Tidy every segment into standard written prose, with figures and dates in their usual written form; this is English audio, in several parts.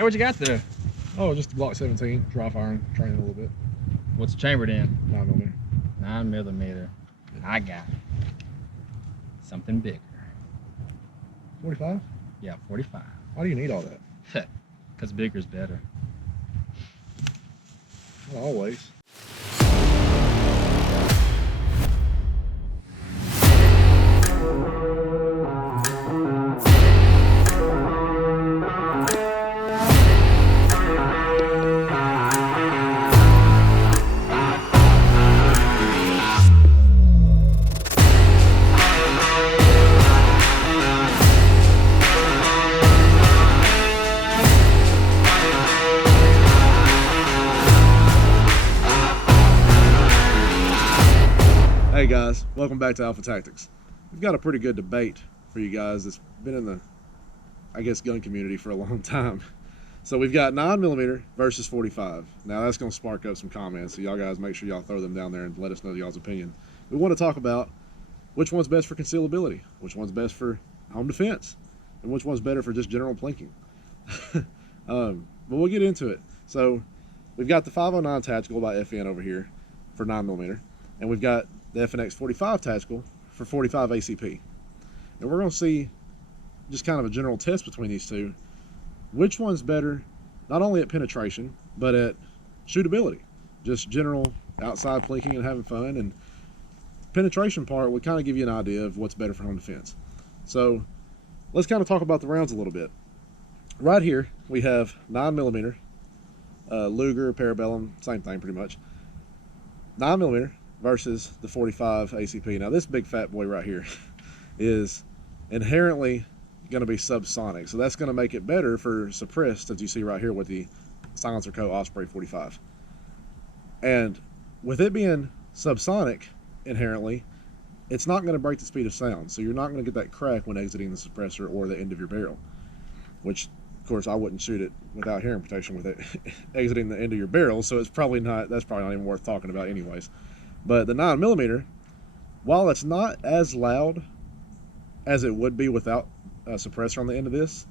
Hey, what you got there? Oh, just a Glock 17, dry firing, training a little bit. What's chambered in? 9mm. 9mm. I got something bigger. 45? Yeah, 45. Why do you need all that? Because bigger's better. Not always. Hey guys, welcome back to Alpha Tactics. We've got a pretty good debate for you guys that's been in the, I guess, gun community for a long time. So we've got 9mm versus 45. Now that's going to spark up some comments, so y'all guys make sure y'all throw them down there and let us know y'all's opinion. We want to talk about which one's best for concealability, which one's best for home defense, and which one's better for just general plinking. But we'll get into it. So we've got the 509 Tactical by FN over here for 9mm, and we've got the FNX 45 Tactical for 45 ACP. And we're going to see just kind of a general test between these two. Which one's better, not only at penetration, but at shootability. Just general outside plinking and having fun. And penetration part would kind of give you an idea of what's better for home defense. So let's kind of talk about the rounds a little bit. Right here, we have 9mm, Luger, Parabellum, same thing pretty much. 9mm versus the 45 ACP. Now this big fat boy right here is inherently going to be subsonic, so that's going to make it better for suppressed, as you see right here with the Silencer Co. Osprey 45. And with it being subsonic inherently, it's not going to break the speed of sound, so you're not going to get that crack when exiting the suppressor or the end of your barrel, which of course I wouldn't shoot it without hearing protection with it exiting the end of your barrel, so it's probably not, that's probably not even worth talking about anyways. But the 9mm, while it's not as loud as it would be without a suppressor on the end of this,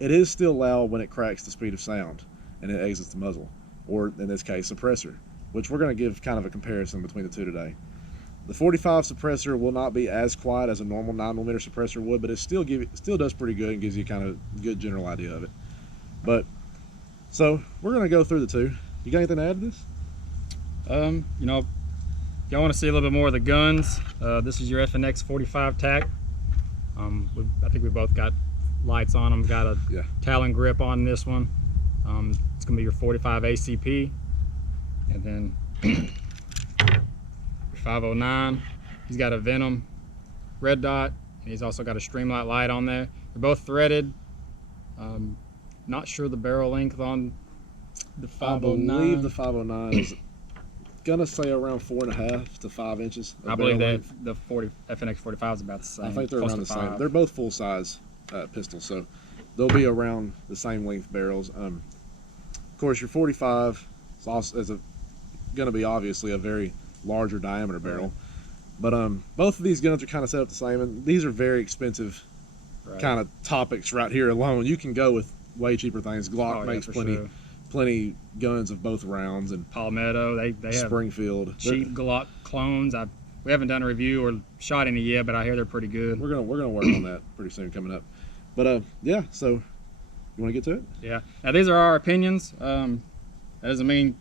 it is still loud when it cracks the speed of sound and it exits the muzzle, or in this case, suppressor, which we're going to give kind of a comparison between the two today. The 45 suppressor will not be as quiet as a normal 9mm suppressor would, but it still does pretty good and gives you kind of a good general idea of it. But so we're going to go through the two. You got anything to add to this? You know, if y'all want to see a little bit more of the guns, this is your FNX 45 TAC. I think we both got lights on them. Got a Talon grip on this one. It's gonna be your 45 ACP, and then your 509. He's got a Venom red dot, and he's also got a Streamlight light on there. They're both threaded. Not sure the barrel length on the 509. I believe the 509 is gonna say around 4.5 to 5 inches. I believe that the FNX 45 is about the same. I think they're around the same. They're both full size pistols, so they'll be around the same length barrels. Of course, your 45 is also going to be obviously a very larger diameter barrel, but both of these guns are kind of set up the same, and these are very expensive kind of topics right here alone. You can go with way cheaper things. Glock makes plenty guns of both rounds, and Palmetto, they have Springfield cheap Glock clones. We haven't done a review or shot any yet, but I hear they're pretty good. We're gonna work on that pretty soon coming up. But yeah, so you want to get to it? Yeah. Now these are our opinions. That doesn't mean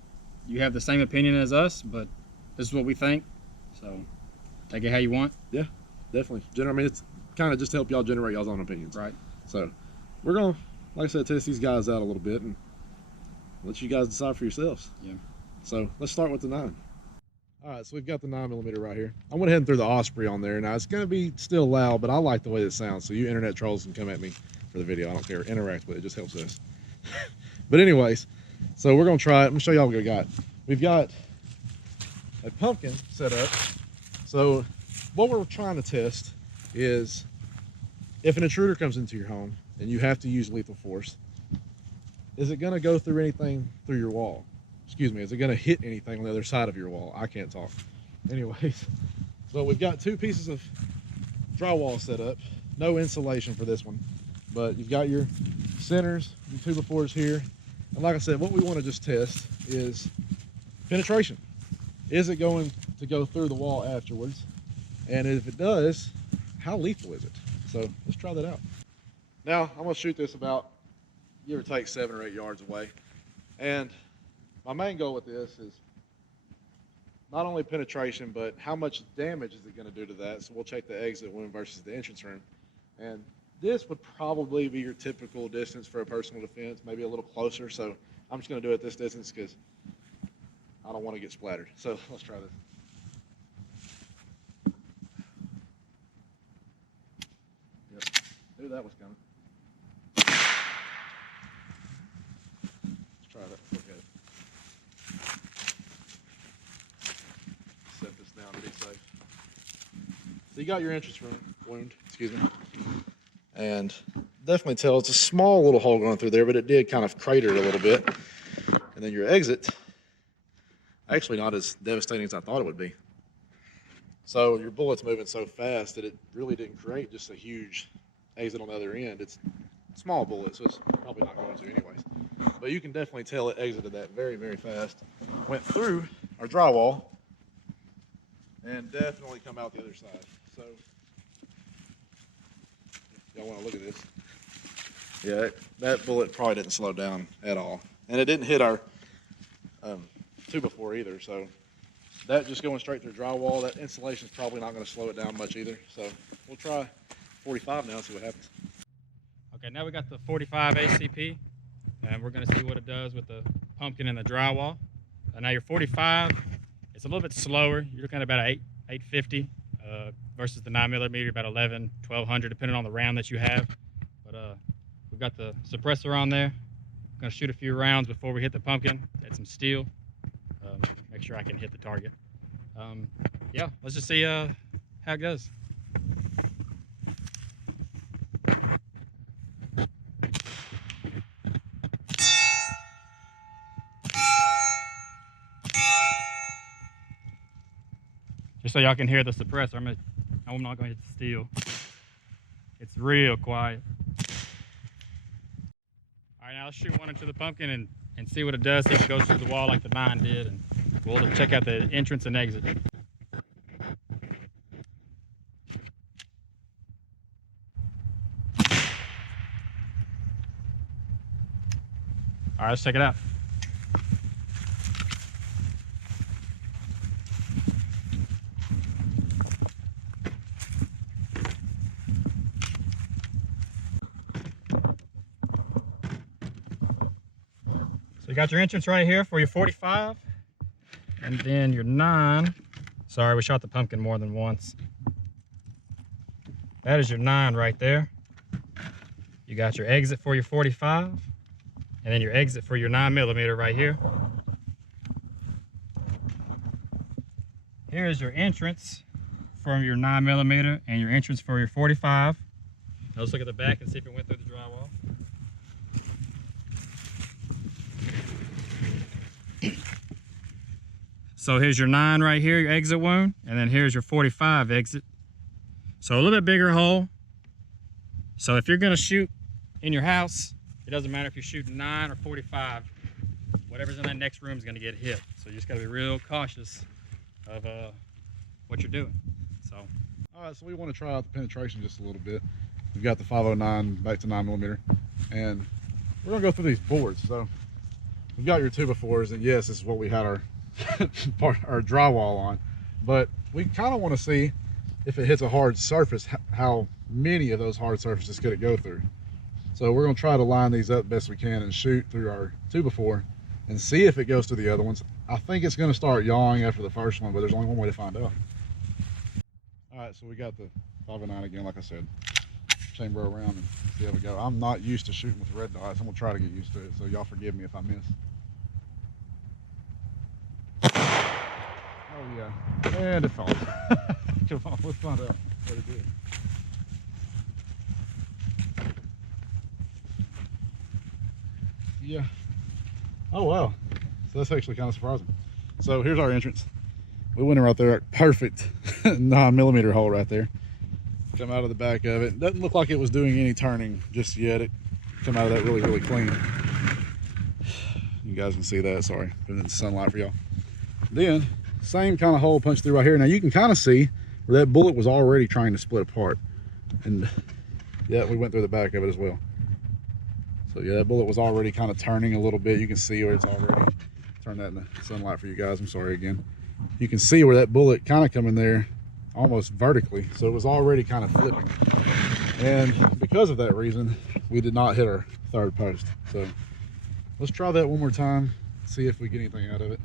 you have the same opinion as us, but this is what we think. So take it how you want. Yeah, definitely. I mean, it's kind of just to help y'all generate y'all's own opinions. Right. So we're gonna, like I said, test these guys out a little bit and let you guys decide for yourselves. Yeah. So let's start with the 9. All right, so we've got the 9mm right here. I went ahead and threw the Osprey on there. Now it's gonna be still loud, but I like the way it sounds. So you internet trolls can come at me for the video. I don't care. Interact with it. It just helps us. But anyways, so we're gonna try it. I'm gonna show y'all what we got. We've got a pumpkin set up. So what we're trying to test is if an intruder comes into your home and you have to use lethal force, is it going to go through anything through your wall? Excuse me, is it going to hit anything on the other side of your wall? I can't talk. Anyways, so we've got 2 pieces of drywall set up. No insulation for this one, but you've got your centers and 2x4s here. And like I said, what we want to just test is penetration. Is it going to go through the wall afterwards? And if it does, how lethal is it? So let's try that out. Now I'm gonna shoot this about, give or take, 7 or 8 yards away. And my main goal with this is not only penetration, but how much damage is it gonna do to that? So we'll check the exit wound versus the entrance room. And this would probably be your typical distance for a personal defense, maybe a little closer. So I'm just gonna do it at this distance because I don't want to get splattered. So let's try this. Yep, knew that was coming. Let's try that. Look at it. Set this down to be safe. So you got your entrance wound, excuse me. And definitely tell it's a small little hole going through there, but it did kind of crater it a little bit. And then your exit, actually not as devastating as I thought it would be. So your bullet's moving so fast that it really didn't create just a huge exit on the other end. It's a small bullet, so it's probably not going to anyways. But you can definitely tell it exited that very, very fast. Went through our drywall and definitely come out the other side. So y'all want to look at this? Yeah, that bullet probably didn't slow down at all. And it didn't hit our 2x4 either, so that just going straight through drywall, that insulation is probably not going to slow it down much either. So we'll try 45 now and see what happens. Okay, now we got the 45 ACP, and we're going to see what it does with the pumpkin and the drywall. Now your 45, it's a little bit slower. You're looking at about 850 versus the 9mm, about 1200, depending on the round that you have. But we've got the suppressor on there. I'm going to shoot a few rounds before we hit the pumpkin. Add some steel. Make sure I can hit the target. Yeah, let's just see how it goes. Just so y'all can hear the suppressor, I'm not going to hit the steel. It's real quiet. All right, now let's shoot one into the pumpkin and see what it does, see if it goes through the wall like the 9 did, and we'll check out the entrance and exit. All right, let's check it out. So you got your entrance right here for your 45, and then your 9. Sorry, we shot the pumpkin more than once. That is your 9 right there. You got your exit for your 45, and then your exit for your 9mm right here. Here's your entrance from your 9mm and your entrance for your 45. Now let's look at the back and see if it went through the drywall. So here's your 9 right here, your exit wound, and then here's your 45 exit. So a little bit bigger hole. So if you're gonna shoot in your house, it doesn't matter if you're shooting 9 or 45, whatever's in that next room is gonna get hit. So you just gotta be real cautious of what you're doing. So. All right, so we want to try out the penetration just a little bit. We've got the 509 back to 9mm, and we're gonna go through these boards. So we've got your 2x4s, and yes, this is what we had our our drywall on, but we kind of want to see if it hits a hard surface, how many of those hard surfaces could it go through. So we're going to try to line these up best we can and shoot through our 2x4 and see if it goes to the other ones. I think it's going to start yawing after the first one, but there's only one way to find out. All right, so we got the 509 again, like I said, chamber around and see how we go. I'm not used to shooting with red dots. I'm going to try to get used to it, so y'all forgive me if I miss. Oh yeah, and it fell. Come on, let's find out what it did. Yeah. Oh wow. So that's actually kind of surprising. So here's our entrance. We went in right there, perfect 9mm hole right there. Come out of the back of it. Doesn't look like it was doing any turning just yet. It come out of that really, really clean. You guys can see that. Sorry, putting it in the sunlight for y'all. Then same kind of hole punched through right here. Now you can kind of see where that bullet was already trying to split apart, and yeah, we went through the back of it as well. So yeah, that bullet was already kind of turning a little bit. You can see where it's already turn that in the sunlight for you guys. I'm sorry again. You can see where that bullet kind of come in there almost vertically, so it was already kind of flipping, and because of that reason we did not hit our third post. So let's try that one more time, see if we get anything out of it.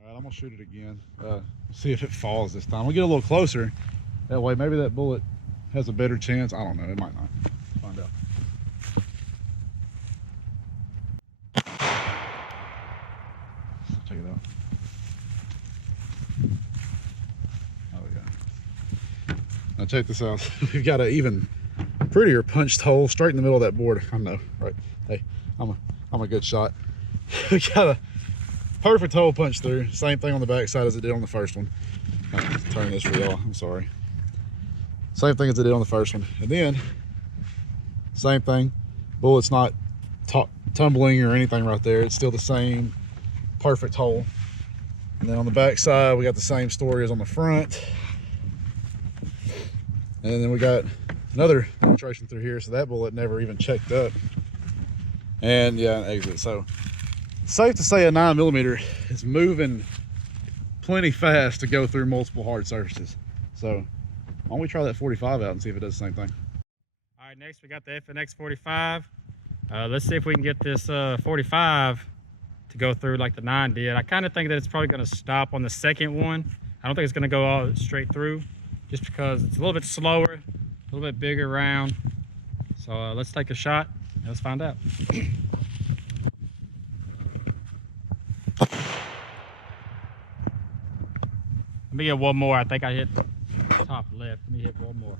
All right, I'm gonna shoot it again, see if it falls this time. We'll get a little closer, that way maybe that bullet has a better chance. I don't know, it might not. Let's find out. Check it out. Oh yeah. Now check this out. We've got an even prettier punched hole straight in the middle of that board. I know, right? Hey, I'm a good shot. We got a perfect hole punched through. Same thing on the back side as it did on the first one. I'll turn this for y'all. I'm sorry. Same thing as it did on the first one. And then same thing. Bullet's not tumbling or anything right there. It's still the same perfect hole. And then on the back side, we got the same story as on the front. And then we got another penetration through here, so that bullet never even checked up. And yeah, an exit. So safe to say a 9mm is moving plenty fast to go through multiple hard surfaces. So why don't we try that 45 out and see if it does the same thing. All right, next we got the FNX 45. Let's see if we can get this 45 to go through like the 9 did. I kind of think that it's probably going to stop on the second one. I don't think it's going to go all straight through, just because it's a little bit slower, a little bit bigger round. So let's take a shot and let's find out. Let me get one more. I think I hit top left. Let me hit one more.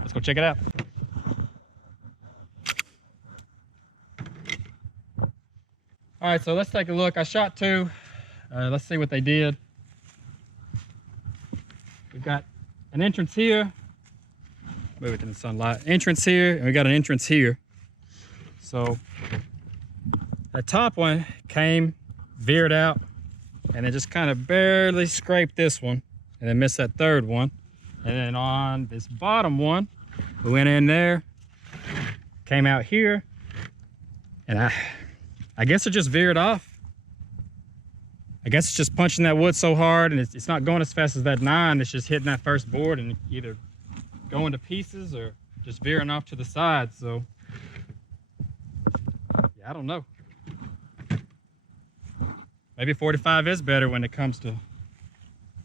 Let's go check it out. All right, so let's take a look. I shot 2. Let's see what they did. We've got an entrance here. Move it in the sunlight. Entrance here, and we got an entrance here. So the top one came, veered out, and then just kind of barely scraped this one, and then missed that third one. And then on this bottom one, we went in there, came out here, and I guess it just veered off. I guess it's just punching that wood so hard, and it's not going as fast as that 9. It's just hitting that first board and either going to pieces or just veering off to the side. So yeah, I don't know. Maybe 45 is better when it comes to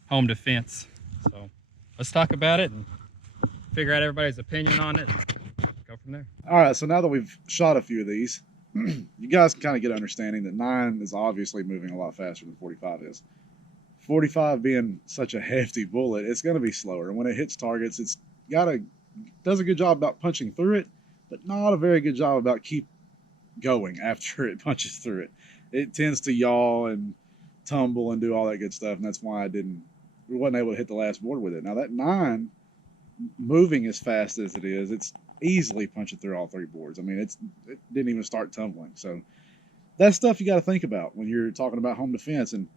home defense. So let's talk about it and figure out everybody's opinion on it. Go from there. All right, so now that we've shot a few of these, you guys can kind of get an understanding that 9 is obviously moving a lot faster than 45 is. 45 being such a hefty bullet, it's going to be slower. And when it hits targets, it's does a good job about punching through it, but not a very good job about keep going after it punches through it. It tends to yaw and tumble and do all that good stuff, and that's why we wasn't able to hit the last board with it. Now that 9, moving as fast as it is, it's easily punching through all 3 boards. I mean, it didn't even start tumbling. So that's stuff you got to think about when you're talking about home defense. And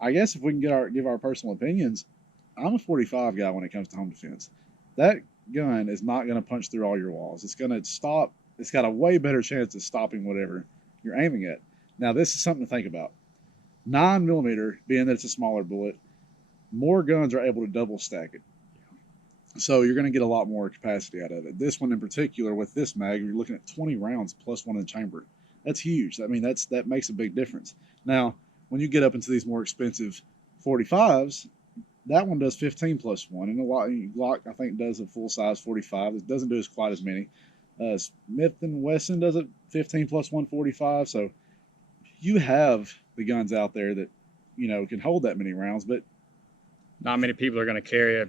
I guess if we can give our personal opinions, I'm a 45 guy when it comes to home defense. That gun is not going to punch through all your walls. It's going to stop. It's got a way better chance of stopping whatever you're aiming at. Now, this is something to think about. 9mm, being that it's a smaller bullet, more guns are able to double stack it. So you're going to get a lot more capacity out of it. This one in particular, with this mag, you're looking at 20 rounds plus 1 in the chamber. That's huge. I mean, that makes a big difference. Now, when you get up into these more expensive 45s, that one does 15 plus 1. And a lot, Glock, I think, does a full-size 45. It doesn't do quite as many. Smith & Wesson does a 15 plus 1 45. So you have the guns out there that, can hold that many rounds, but not many people are going to carry a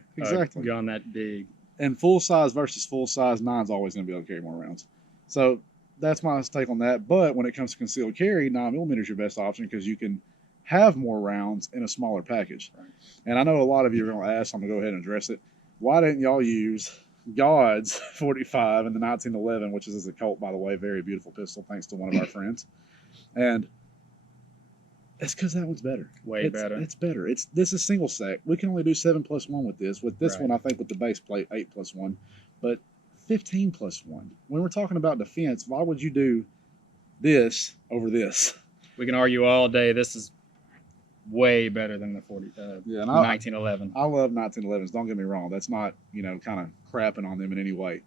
gun that big. And full size versus full size, 9's always going to be able to carry more rounds. So that's my take on that. But when it comes to concealed carry, 9mm is your best option because you can have more rounds in a smaller package. Right. And I know a lot of you are going to ask, so I'm going to go ahead and address it. Why didn't y'all use God's 45 and the 1911, which is a Colt, by the way, very beautiful pistol, thanks to one of our friends. And it's because that one's better. Way better. It's better. This is single stack. We can only do 7+1 with this. With this Right. one, I think with the base plate, 8+1, but 15+1. When we're talking about defense, why would you do this over this? We can argue all day. This is way better than the Yeah, and 1911. I love 1911s. Don't get me wrong. That's not, kind of crapping on them in any way.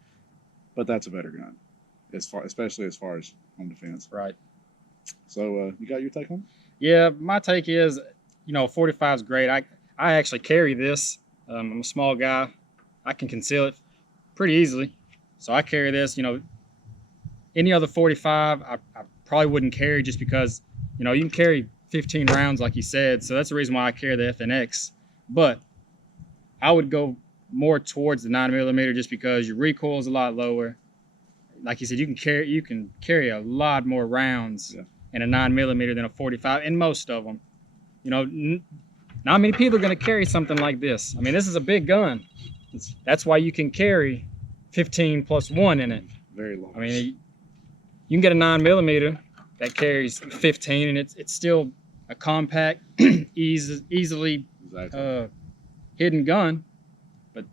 But that's a better gun, especially as far as home defense. Right. So you got your take on it? Yeah, my take is, 45 is great. I actually carry this. I'm a small guy. I can conceal it pretty easily. So I carry this. Any other 45, I probably wouldn't carry just because, you can carry 15 rounds like you said. So that's the reason why I carry the FNX. But I would go more towards the 9mm just because your recoil is a lot lower. Like you said, you can carry a lot more rounds in a 9mm than a 45, and most of them. Not many people are going to carry something like this. I mean, this is a big gun. That's why you can carry 15+1 in it. Very large. I mean, you can get a 9mm that carries 15, and it's still a compact, easily exactly. Hidden gun. But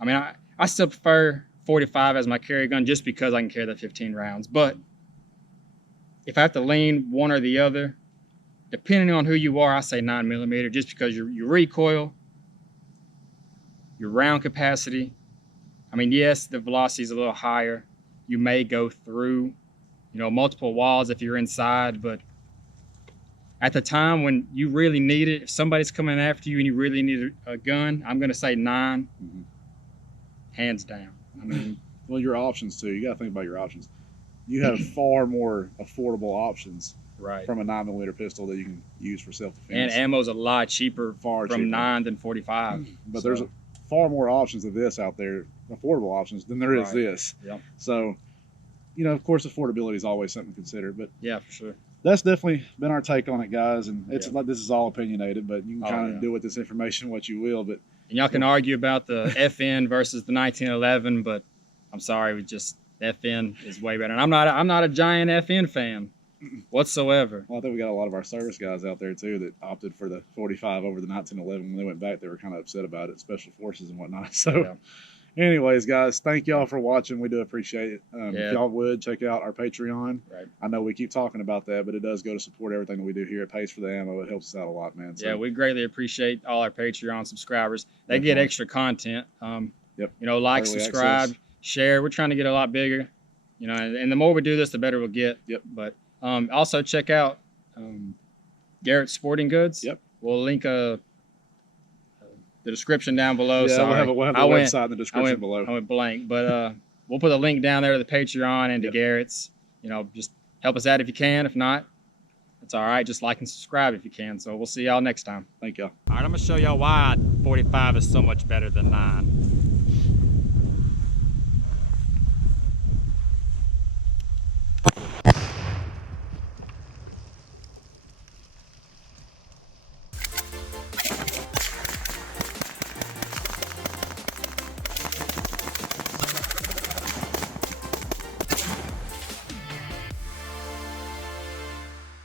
I mean, I still prefer 45 as my carry gun just because I can carry the 15 rounds. But if I have to lean one or the other, depending on who you are, I say 9mm just because your recoil, your round capacity. I mean, yes, the velocity is a little higher. You may go through, multiple walls if you're inside, but at the time when you really need it, if somebody's coming after you and you really need a gun, I'm going to say 9, hands down. I mean, well, your options too. You got to think about your options. You have far more affordable options right. from a 9mm pistol that you can use for self-defense. And ammo's a lot cheaper far from cheaper. 9 than 45. But there's far more options of this out there, affordable options, than there is Right. this. Yep. So, of course, affordability is always something to consider. But Yeah, for sure. that's definitely been our take on it, guys. And it's Yeah. like this is all opinionated, but you can kind of yeah. do with this information what you will. But And y'all can argue about the FN versus the 1911, but I'm sorry, the FN is way better. And I'm not a giant FN fan whatsoever. well, I think we got a lot of our service guys out there too that opted for the 45 over the 1911. When they went back, they were kind of upset about it, special forces and whatnot. So, anyways, guys, thank y'all for watching. We do appreciate it. If y'all would check out our Patreon. Right. I know we keep talking about that, but it does go to support everything that we do here. It pays for the ammo. It helps us out a lot, man. So, Yeah, we greatly appreciate all our Patreon subscribers. They get extra content. Yep. Like, Early subscribe, access. share. We're trying to get a lot bigger. And the more we do this, the better we'll get. Yep. But also check out Garrett's Sporting Goods. Yep. We'll link the description down below. Yeah, Sorry. we'll have the website in the description below. I went blank, but we'll put a link down there to the Patreon and to Garrett's. Just help us out if you can. If not, it's all right. Just like and subscribe if you can. So we'll see y'all next time. Thank y'all. All right, I'm gonna show y'all why 45 is so much better than 9.